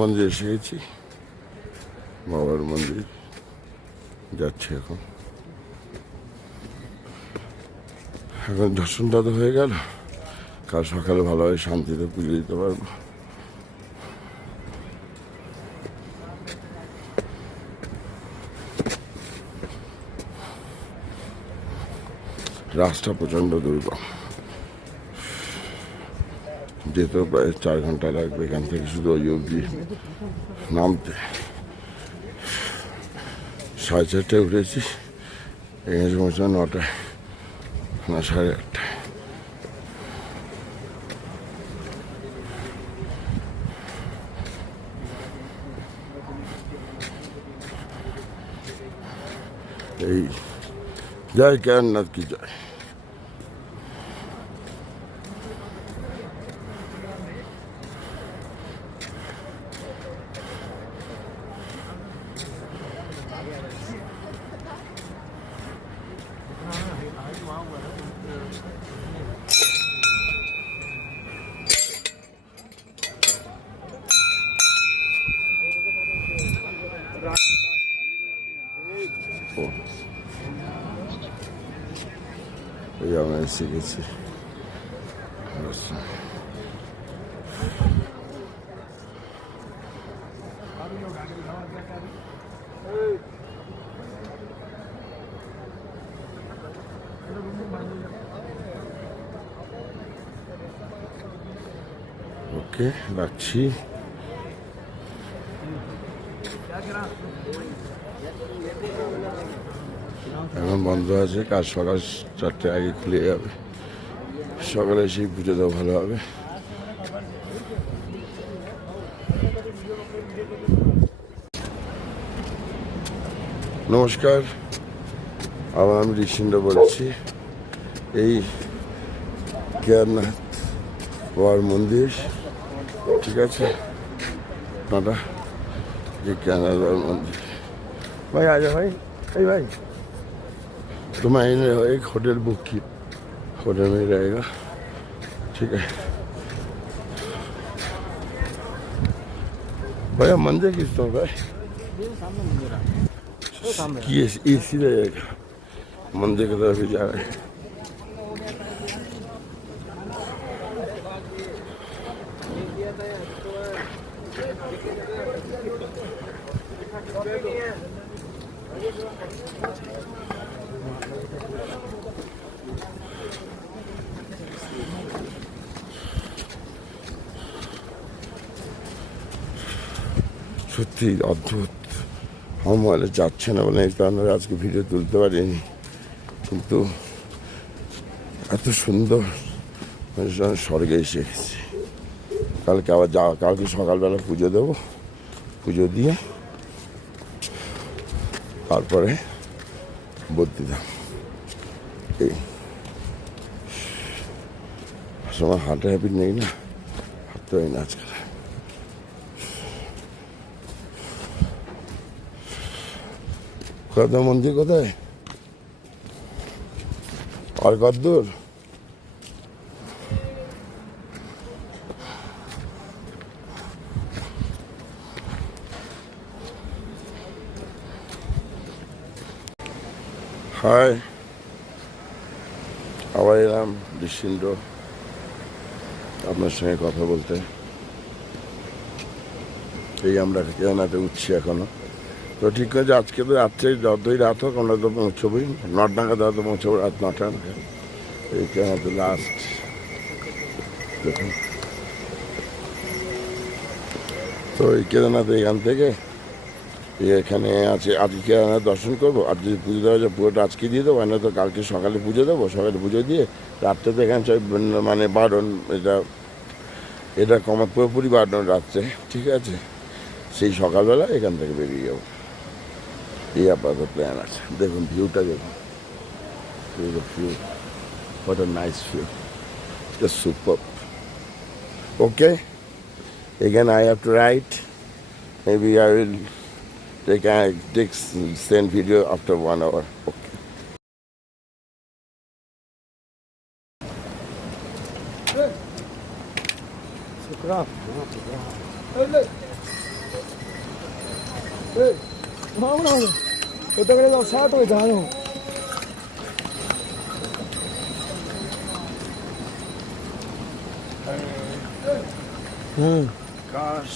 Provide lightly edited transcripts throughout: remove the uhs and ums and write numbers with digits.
মন্দির এসে গেছি, বাবার মন্দির যাচ্ছি এখন। এখন দর্শনটা তো হয়ে গেল, কাল সকালে ভালোভাবে শান্তিতে পুজো দিতে পারবো। রাস্তা প্রচণ্ড দুর্গম, যেতেও প্রায় 4 ঘন্টা লাগবে এখান থেকে শুধু ওই অবধি নামতে। 4:30টায় উঠেছি, এখানে পৌঁছা 9টায় না 8:30টায়। এই জয় কেদারনাথ কি জয়। এই আমরা এসে গেছি। ওকে, রাখছি। এখন বন্ধ আছে, কাজ সকাল 4টার আগে খুলে যাবে। সকালে সেই পুজো দেওয়া ভালো হবে। নমস্কার, আবার আমি ঋষিন্দ্র বলছি। এই কেদারনাথ বাবার মন্দির, ঠিক আছে আপনারা, ये केदारनाथ बाबा मंदिर। भाई आ जाओ भाई। भाई तो मैंने एक होटल बुक की, होटल में रहेगा, ठीक है भैया। मंदिर किस तरह भाई? ये इसी रहेगा, मंदिर की तरफ ही जा रहे हैं। সত্যি অদ্ভুত, আমার মোবাইলে যাচ্ছে না বলে এই কারণে আজকে ভিডিও তুলতে পারিনি, কিন্তু এত সুন্দর স্বর্গে এসে গেছি। কালকে আবার কালকে সকালবেলা পুজো দেবো, পুজো দিয়ে তারপরে বদ্রিধাম। এই সময় হাঁটা হ্যাবিট নেই না, হাঁটতে হয় না আজকাল। কত মন্দির কোথায় আর কদ্দূর? হাই, আবার এলাম ঋষিন্দ্র আপনার সঙ্গে কথা বলতে। এই আমরা কেদারনাথে উঠছি এখনো। তো ঠিক আছে, আজকে তো রাত্রে যতই রাত হোক আমরা তো পৌঁছবই, 9 নাগাদ তো পৌঁছবো, রাত 9টা। এই কেদারনাথে লাস্ট দেখুন। তো এই কেদারনাথ এখান থেকে এখানে আছে, আজকে কেদারনাথ দর্শন করবো। আর যদি পুজো দেওয়া যায় পুরোটা আজকে দিয়ে দেবো, না তো কালকে সকালে পুজো দেবো। সকালে পুজো দিয়ে রাত্রে তো এখানে মানে বারণ, এটা কমা পুরোপুরি বারণ রাত্রে, ঠিক আছে। সেই সকালবেলা এখান থেকে বেরিয়ে যাবো, এই আপাতত প্ল্যান আছে। দেখুন ভিউটা, দেখুন view, what a nice view, just superb. Okay, again I have to write, maybe I will send video after 1 hour. Okay. vámonos. Yo te quería los satos y tal. काश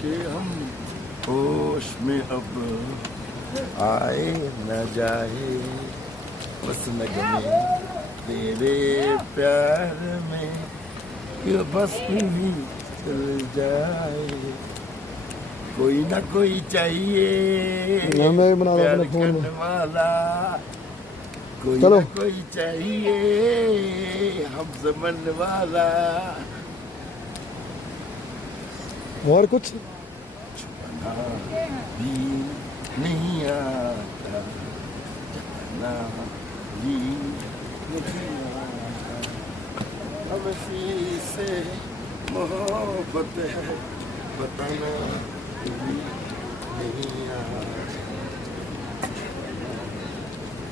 के हम होश में अब आए न जाए बस नगमे तेरे प्यार में ये बस भी चल जाए कोई ना कोई चाहिए मैं बना रहा प्यार अपने फोन में। करने वाला कोई चलो। ना कोई चाहिए हमसे बनने वाला और कुछ भी नहीं आता जाना भी नहीं आता अब से मोहब्बत है बताना भी नहीं आता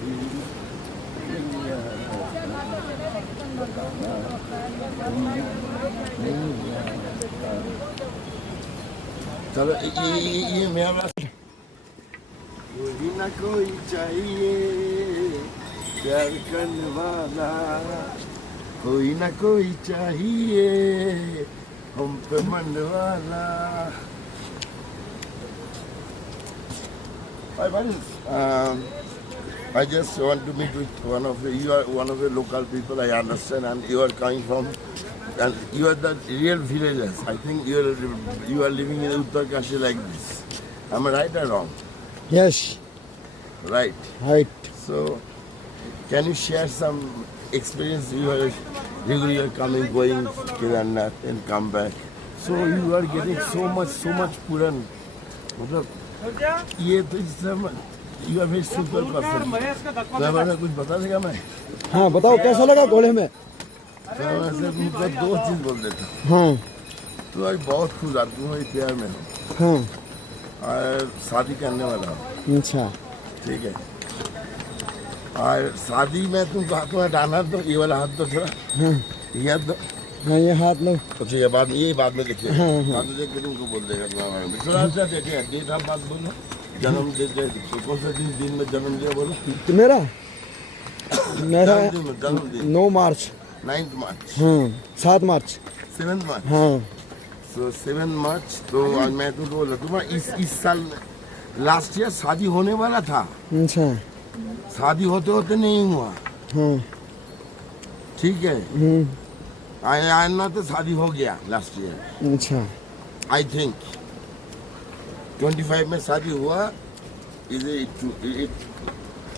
भी नहीं आता बताना भी नहीं आता चलो ये मेरा कोई ना कोई चाहिए प्यार करने वाला कोई ना कोई चाहिए हम पे मन वाला Hi, buddies. I just want to meet with you are one of the local people I understand and you are coming from and you are the real villagers. I think you are living in Uttarkashi like this. Am I right or wrong? Yes, Right. right. So, can you share some experience you are regularly coming, going Kedarnath and come back? So you are getting so much Puran. मतलब ये तो इस समय you are very simple person. तो मैं कुछ बता देगा मैं? हाँ बताओ कैसा लगा घोड़े में? तो मैं सिर्फ मुझको दो चीज बोल देता हूँ. हाँ तो आज बहुत खुश आ तुम्हारी प्यार में हूँ हाँ और शादी करने वाला हूँ. अच्छा ठीक है. और शादी में तुमको हाथ में डालना तो ये वाला हाथ तो थोड़ा हाँ ये हाथ दो. हाँ ये हाथ लो. अच्छा ये बाद में देखिए. हाँ, हाँ. बाद में देख के तुमको बोल देगा थोड़ा सा देखिए डेट ऑफ बात बोलो. जन्म कौन सा दिन में जन्म दिया बोलो. तो मेरा मेरा जन्मदिन 9 मार्च. 9th March. हाँ 7 मार्च. 7th March. हाँ So 7th March तो आज मैं तुमको बोला तुम्हारा इस साल लास्ट ईयर शादी होने वाला था. अच्छा शादी होते होते नहीं हुआ. हाँ ठीक है. आना तो शादी हो गया लास्ट ईयर. अच्छा आई थिंक 25 में शादी हुआ.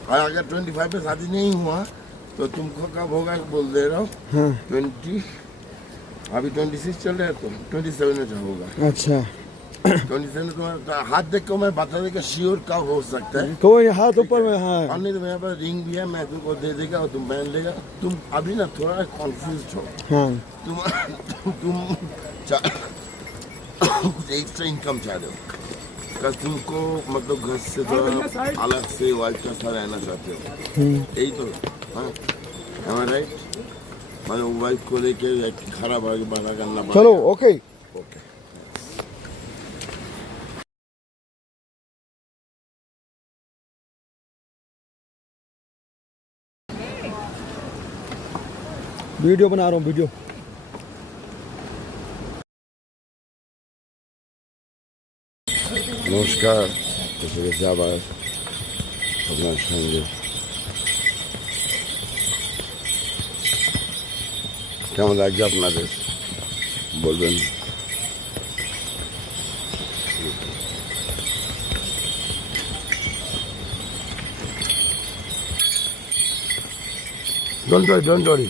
और अगर 25 में शादी नहीं हुआ तो तुमको कब होगा बोल दे रहा हूँ. हाँ 20 अभी 26 चल रहा है तो 27 में होगा. अच्छा 27 तुम्हारा हाथ देख को मैं बता देगा श्योर कब हो सकता है. कोई हाथ ऊपर में. हाँ और नहीं तो मेरे पास रिंग भी है मैं तुमको दे देगा और तुम पहन लेगा. तुम अभी ना थोड़ा कॉन्फ्यूज हो. हाँ तुम कुछ एक्स्ट्रा इनकम चाह रहे हो. बस तुमको मतलब घर से थोड़ा अलग से वाइफ का साथ रहना चाहते हो. यही तो. हाँ am I right? मतलब वाइफ को लेके खराब बना करना पड़ेगा. चलो ओके. ओके. वीडियो बना रहा हूँ वीडियो. নমস্কার. এসে গেছে আবার আপনার সঙ্গে. কেমন লাগছে আপনাদের বলবেন. Don't worry.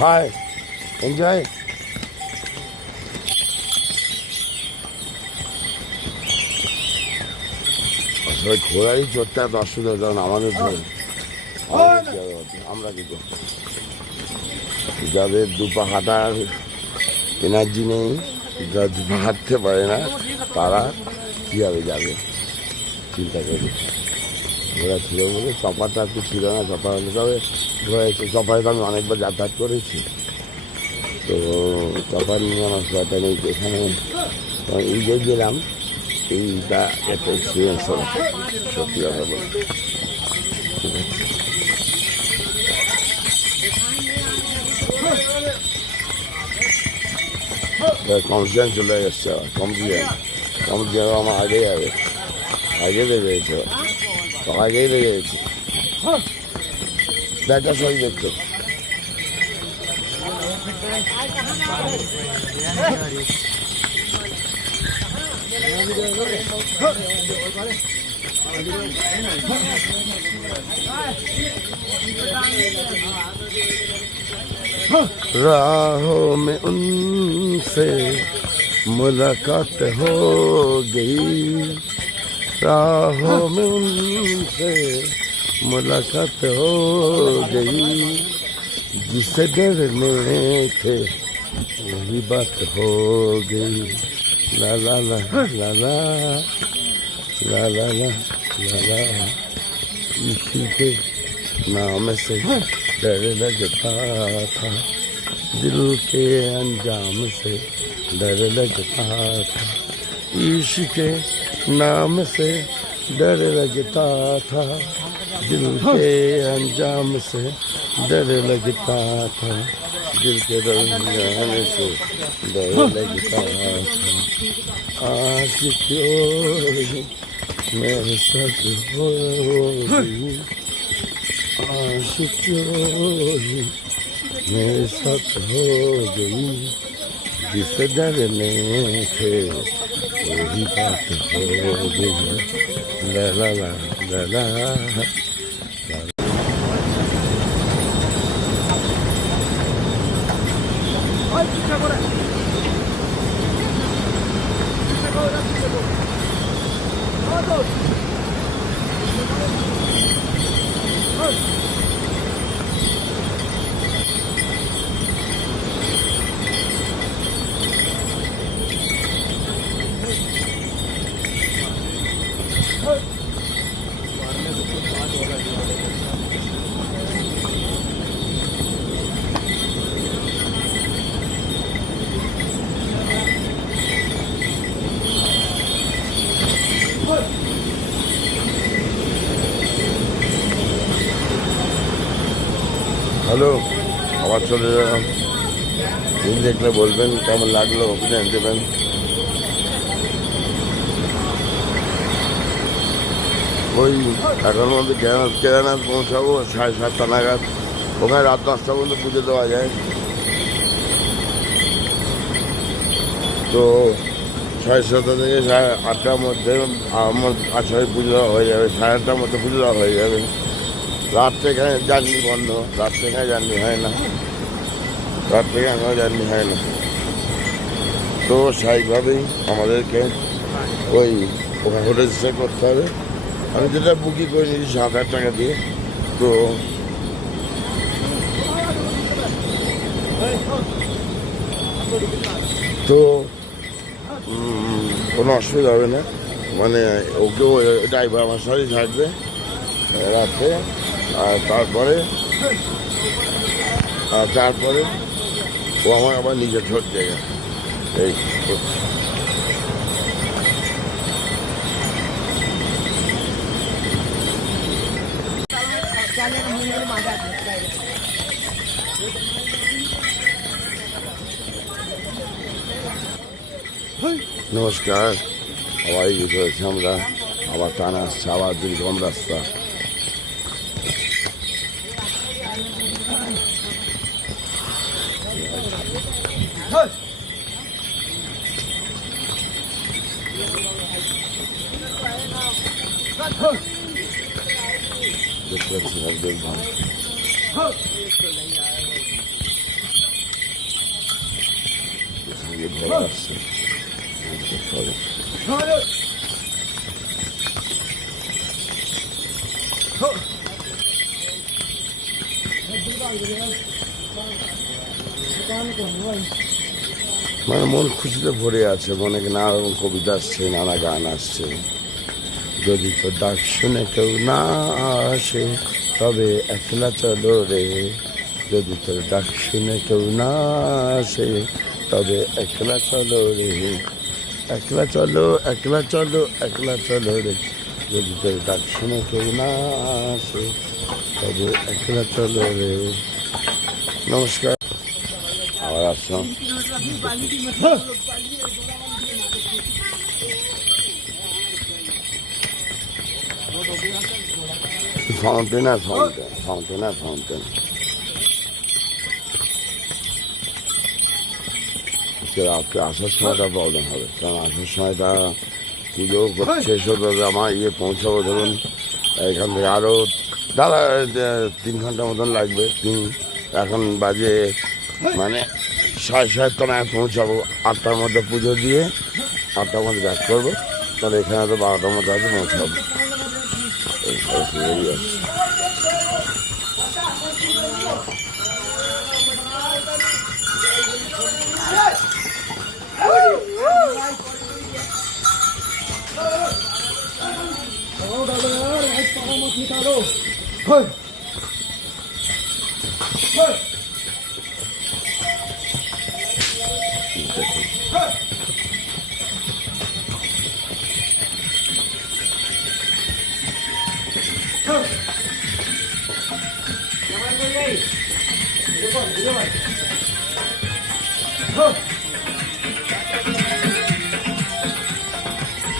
Hi, enjoy. আসলে ঘোড়ারই চোরটা অসুবিধা কারণ আমাদের ধরে আমরা কি করব. যাদের দুপা হাঁটার এনার্জি নেই যারা দুপা হাঁটতে পারে না তারা কীভাবে যাবে চিন্তা করি. ঘোড়া ছিল বলে চপারটা একটু ছিল না. চপার হলে তবে ঘোড়া চপারে তো আমি অনেকবার যাতায়াত করেছি. তো চপার নিয়ে আমার কথা নেই, এখানে এই যে গেলাম, এইটা একটা এক্সপিরিয়েন্স হলো, সত্যি কথা বলতে। কমপ্লেন চলে যাচ্ছে, কমপ্লেন আমার আগে যাবে, আগে লেগে গেছে, আগেই লেগে গেছে। ব্যাগটা সই দেখতো राहों में उनसे मुलाकात हो गई, राहों में उनसे मुलाकात हो गई, जिसे डरने थे वही बात हो गई। ला ला ला ला ला ला ला ला ला ला, इसी के नाम से डर लगता था, दिल के अंजाम से डर लगता था, इश्क के नाम से डर लगता था, दिल के अंजाम से डर लगता था, दिल के रंजाने से डर लगता था। आशिक़ों मेरे साथ हो गई, आशिक़ों मेरे साथ हो गई, जिसे डरने थे वही बात हो गई। ला ला ला ला ला। হ্যালো, আবার চলে গেলাম। দিন দেখলে বলবেন কেমন লাগলো, অপিনিয়ন দেবেন। ওই এখন মধ্যে কেদারনাথ পৌঁছাবো 7:30 নাগাদ, ওখানে রাত 10টা পর্যন্ত পুজো দেওয়া যায়। তো 7:30 থেকে 8টার মধ্যে আমার আশায় পুজো দেওয়া হয়ে যাবে, 8:30টার মধ্যে পুজো দেওয়া হয়ে যাবে। রাত্রে এখানে জার্নি বন্ধ, রাত্রে এখানে জার্নি হয় না, রাত্রে এখানে জার্নি হয় না। তো স্বাভাবিকভাবেই আমাদেরকে ওই ওখানে হোটেল স্টে করতে হবে। আমি যেটা বুকিং করে নিয়েছি 7,000 টাকা দিয়ে। তো কোনো অসুবিধা হবে না, মানে ওকেও ড্রাইভার আমার সাথেই থাকবে রাতে। আর তারপরে ও আমার আবার নিজের ছোট জায়গা। এই নমস্কার, আবার এগিয়ে চলেছি আমরা, আবার টান আসছে, আবার দুর্গম রাস্তা। দেখতে পাচ্ছি একদম ভালো। ঘোড়া আসছে, মানে মন খুশিতে ভরে আছে, মনে নানা রকম কবিতা আসছে, নানা গান আসছে। যদি তো ডাক শুনে কেউ না আসে, তবে একলা চলো রে, যদি তোর ডাক শুনে কেউ না আসে তবে একলা চলো রে, একলা চলো একলা চলো একলা চলো রে, যদি তোর ডাক শুনে কেউ না আসে তবে একলা চলো রে। নমস্কার, আবার আসলাম। ফাউন্টেন আর ফাউন্টেন, ফাউন্টেন আর ফাউন্টেন। রাত্রে আসার সময়টা প্রবলেম হবে, কারণ আসার সময়টা পুজো শেষ হতে হবে আমার পৌঁছাবো ধরুন এখান থেকে আরও দাদা 3 ঘন্টা মতন লাগবে। এখন বাজে মানে 7:30 পৌঁছাবো, 8টার মধ্যে পুজো দিয়ে 8টার মধ্যে ব্যাক করবো, তাহলে এখানে তো 12টার মধ্যে হয়তো পৌঁছাবো।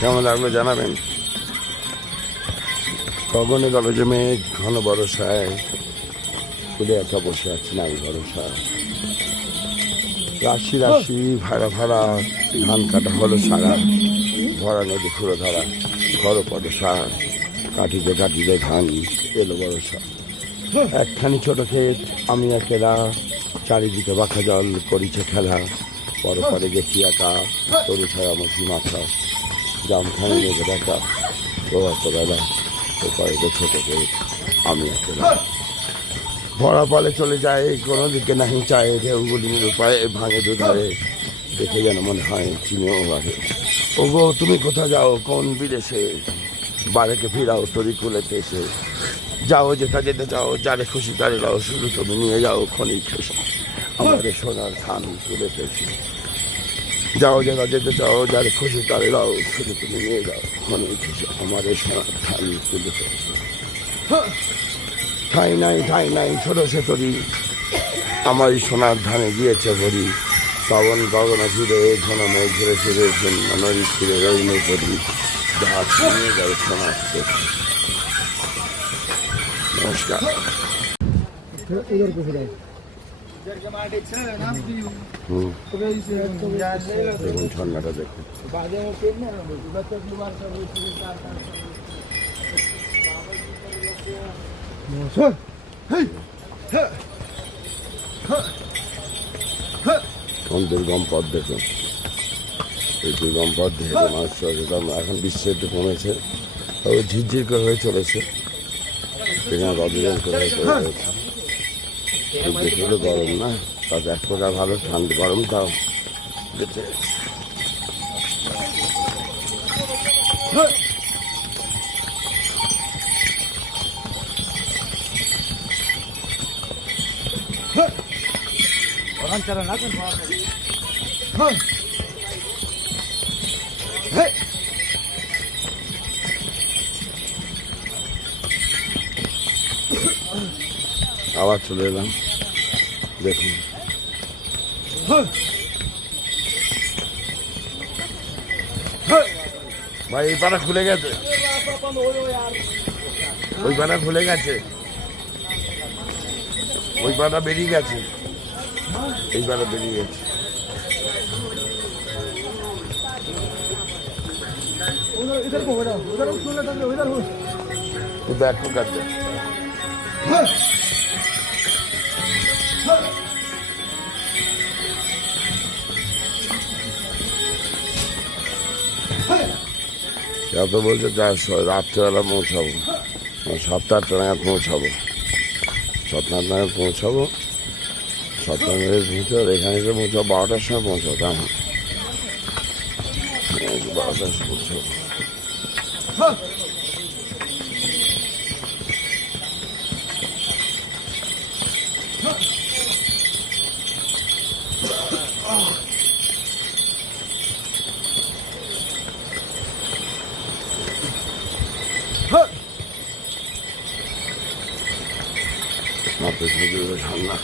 কেমন লাগলো জানাবেন। গগনে গরজে মেঘ ঘন বরসায়, ফুলে একা বসে আছি নাই ভরসায়, রাশি রাশি ভাড়া ভাড়া ধান কাটা হলো সারা, ভরা নদী ফুরো ধারা ঘর পরসা, কাটিতে কাটিতে ধান এলো বরসা, একখানি ছোট ক্ষেত আমি একেলা, চারিদিকে বাঁকা জল করিছে খেলা, পরে পরে দেখি একা তরু ছায়া মসি মাথা, জামখানি লেগে দেখা প্রভাত বেলা, ওপারে ছোট ক্ষেত আমি একেলা, ভরা পালে চলে যায় কোনো দিকে নাহি চায়, ঢেউগুলি নিরুপায় ভাঙে দুধারে, দেখে যেন মনে হয় চিনেও বাড়ে। ওগো তুমি কোথা যাও কোন বিদেশে, বাড়িকে ফিরাও তরি কুলেতে এসে, যাও যেটা যেতে চাও যারে খুশি তারে লাও, শুধু তুমি নিয়ে যাও খনি খুশি আমাদের সোনার খান তুলেতে এসে, যাও যেটা যেতে চাও যারে খুশি তারে লাও, শুধু তুমি নিয়ে যাও খনি খুশি আমাদের সোনার খান তুলেতে এসে। ঠাই নাই ছোট সে তরি, আমার সোনার ধানে গিয়েছে ভরি, শ্রাবণ গগন ফিরে ঘন মেঘ ঘিরে ফিরে নদী ফিরে রইল করি, যা নিয়ে যাবে সোনার। নমস্কার। দেখুন ঝর্ণাটা দেখুন। দুর্গম পথ দেখুন, এই দুর্গম পথ দেখে মানুষ এখন বৃষ্টি একটু কমেছে, তবে ঝিরঝির করে হয়ে চলেছে, এখানে রজজন করে রয়েছে। দেখলে গরম না, তবে এক প্রকার ভালো ঠান্ডা গরম তাও বেঁচে গেছে। আবার চলে এলাম, দেখুন ভাই এই পাটা খুলে গেছে, ওই পাটা খুলে গেছে, ওই পাটা বেরিয়ে গেছে, এই পাটা বেরিয়ে গেছে। দেখো কাছে এত বলছে রাত্রেবেলা পৌঁছাবো, 7-8 নাগাদ পৌঁছাবো, 7-8 নাগাদ পৌঁছাবো, 7 নাগাদ পৌঁছাবো, এখানে এসে পৌঁছাবো 12টার সময় পৌঁছাবো, তাই 12টার সময় পৌঁছাবো। ঝর্ণা।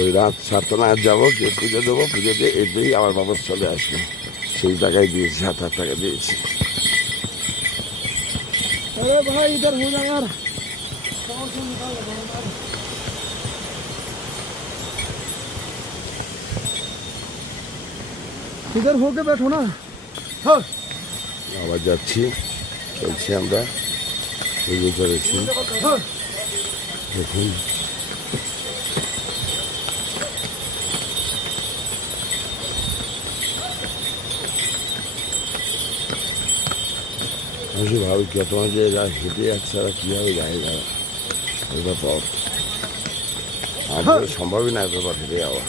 ওই রাত 7টা নাগাদ যাবো, গিয়ে পুজো দেবো, পুজো দিয়ে এতেই আমার বাবার চলে আসবে। সেই টাকায় দিয়েছি, 7,000 টাকা দিয়েছি। अरे भाई इधर हो जा यार। इधर होके बैठो ना। हाँ আবার যাচ্ছি, চলছি আমরা, পুজো করেছি। দেখুন আমি ভাবি কত যে এরা হেঁটে যাচ্ছে, আর কীভাবে যায় যারা এটা পথ আর সম্ভবই না, এত পথ হেঁটে যাওয়া।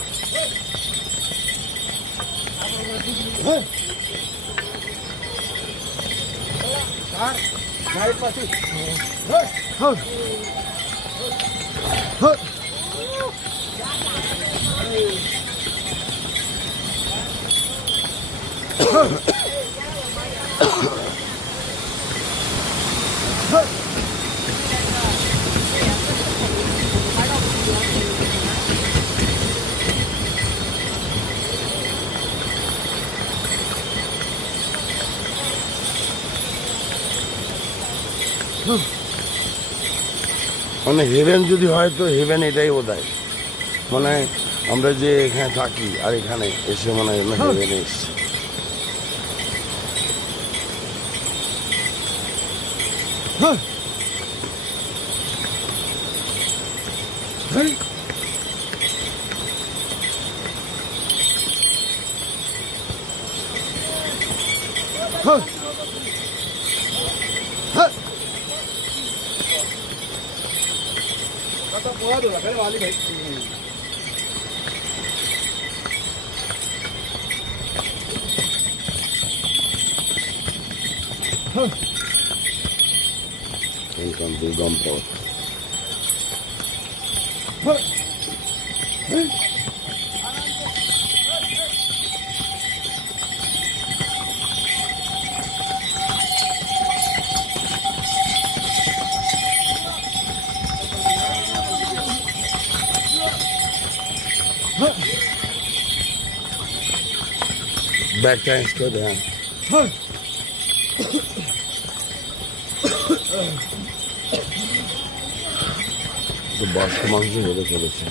মানে হেভেন যদি হয় তো হেভেন এটাই বোধ হয়, মানে আমরা যে এখানে থাকি আর এখানে এসে মনে হয় হেভেনে এসছি। Welcome to Gampot. Back times go down. বর্ষা মাংস হেরে চলেছে।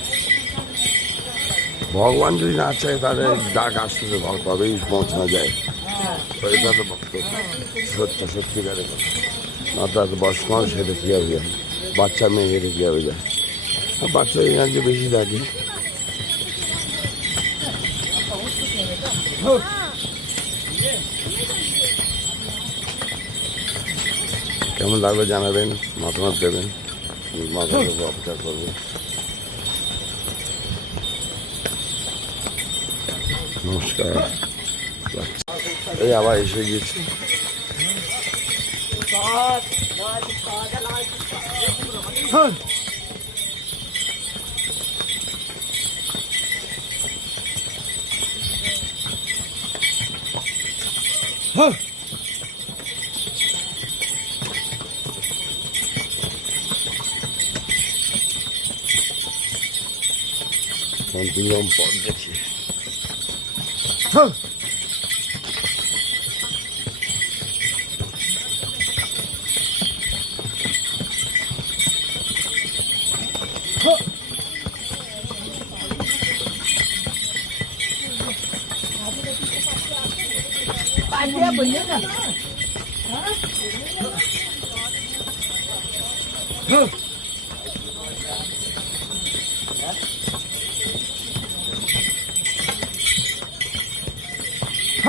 ভগবান যদি না চায় তাহলে ডাক আসতে তবেই পৌঁছানো যায়, এটা তো সত্যিকারের কথা। না তো এত বয়স্ক মানুষ হেঁটে কীভাবে যায়, বাচ্চা মেয়ে হেঁটে কীভাবে যায়, আর বাচ্চা এখানে যে বেশি থাকে। কেমন লাগবে জানাবেন, মতামত দেবেন, মতামত অপেক্ষা করবো। নমস্কার, এই আবার এসে গিয়েছি। কন্টিনিউম পথ দেখি।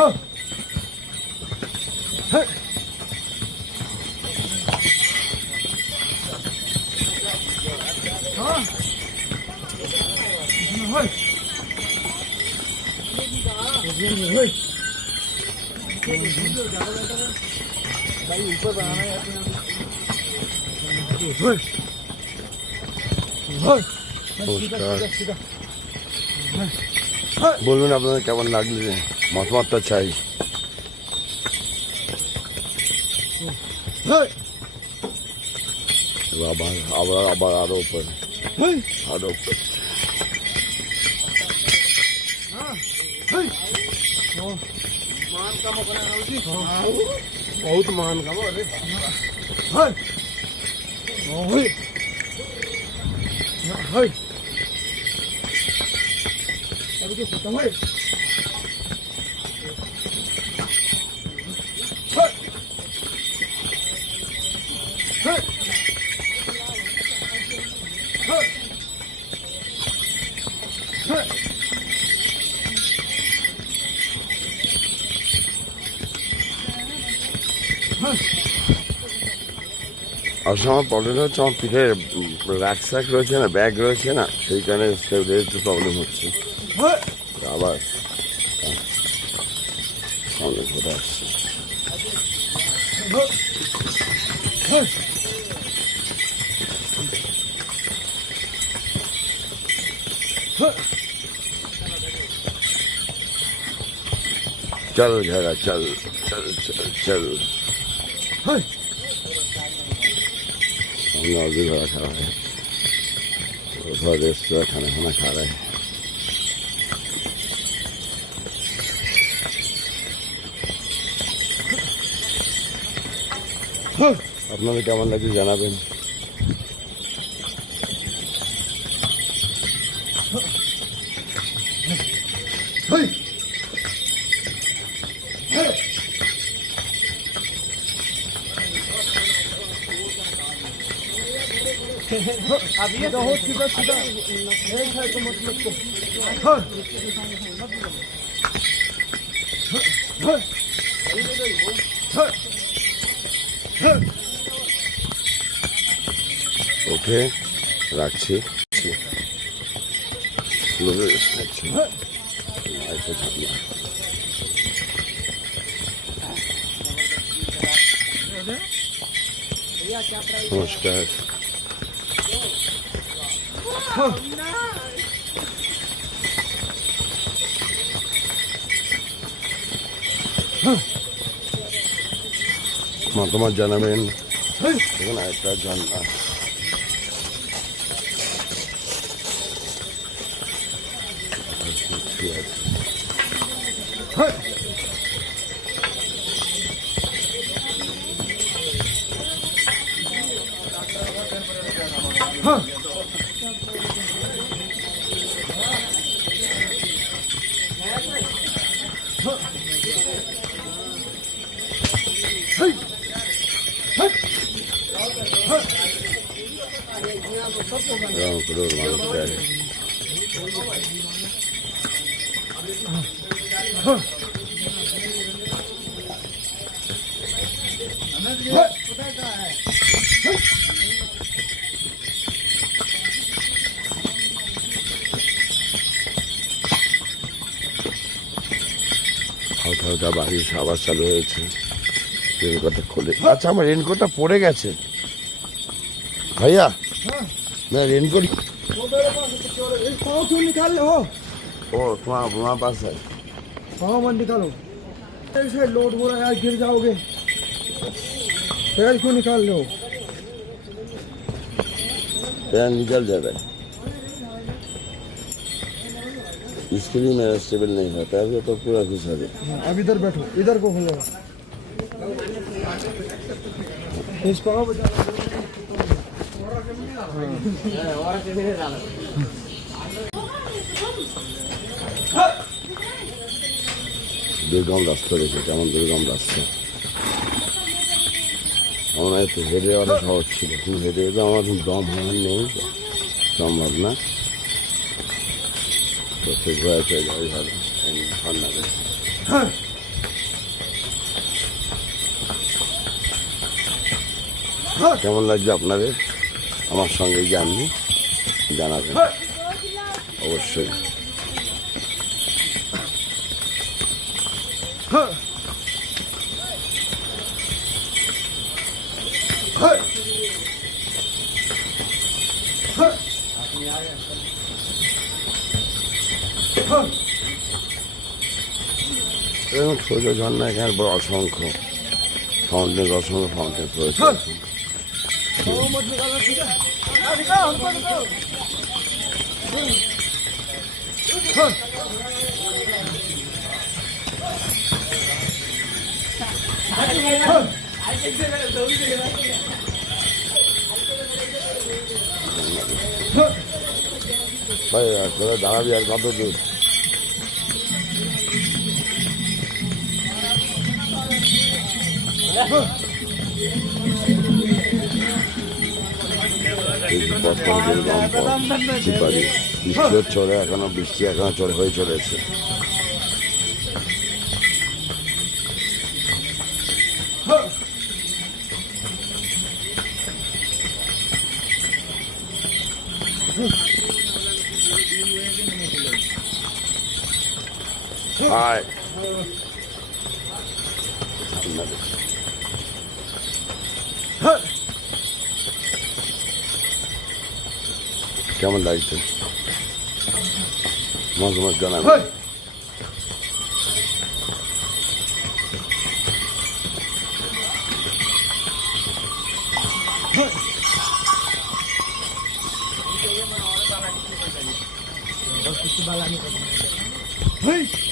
হ্যাঁ হ্যাঁ হ্যাঁ হ্যাঁ বলবেন আপনাদের কেমন লাগলে, মতামতটা চাই। আবার আবার আবার আরো উপরে, আরো উপরে। बहुत मान का अरे हाय ओए हाय अभी के खत्म है हाय हाय हाय हाय আসলে আমার প্রবলেম হচ্ছে, আমার পিঠে রাকস্যাক রয়েছে না, ব্যাগ রয়েছে না, সেই কারণে সেগুলো একটু প্রবলেম হচ্ছে। हाय আবার সামনে ঘুরে আসছে। हाय हाय चल घेरा चल चल चल चल। हाय हमने अभी घोड़ा खा रहा है, उधर रेस्टोरेंट खाना खाना खा रहा है। हाय আপনাদের কেমন লাগছে জানাবেন। हाय हाय अब ये हो सीधा सीधा एक है तो मतलब तो हाय हाय हाय हाय ওকে রাখছি। লোকে রাখছি। লাইফে থাকবে। নমস্কার। মতামত জানাবেন। দেখুন একটা ঝর্ণা, हाय हाय हाय রাম করো নমস্কার। হালকা হালকা বারিশ আবার চালু হয়েছে। রেনকোটটা খুলে, আচ্ছা আমার রেনকোটটা পড়ে গেছে ভাইয়া। না রেনকোট वो मेरे पास है, तो इस पाँव क्यों निकाल रहे हो? ও তোমার পাশ है। पाँव मत निकालो, ऐसे लोड हो रहा है यार, गिर जाओगे। पैर क्यों निकाल रहे हो? पैर निकल जाता है, इसके लिए मेरा स्टेबल नहीं है। पैर को तो पूरा घुसा दे। अब इधर बैठो, इधर को खोलो। इस पाँव बचा দুর্গম রাস্তা দেখে কেমন দুর্গম রাস্তা। আমার একটু হেঁটে যাওয়াটা সহজ ছিল, কিন্তু হেঁটে যেতে আমার দম হওয়ার নেই, সম্ভব না। তো ঠিক হয়েছে, যাই ভালো ঠান্ডা বেশি। কেমন লাগছে আপনাদের আমার সঙ্গে জাননি জানাবেন অবশ্যই। এবং সোজা ঝর্ণা এখানে বড় অসংখ্য ফাউন্টেন, অসংখ্য ফাউন্টেন রয়েছে। मत निकालो, ठीक है? निकालो, हमको निकालो। ভাই তোরা দাঁড়াবি আর কত দূর? বৃষ্টি চলে এখনো, বৃষ্টি এখনো চলে হয়ে চলেছে। Hi. কেমন লাগছে মাঝে মাঝে জানাবেন। Hey!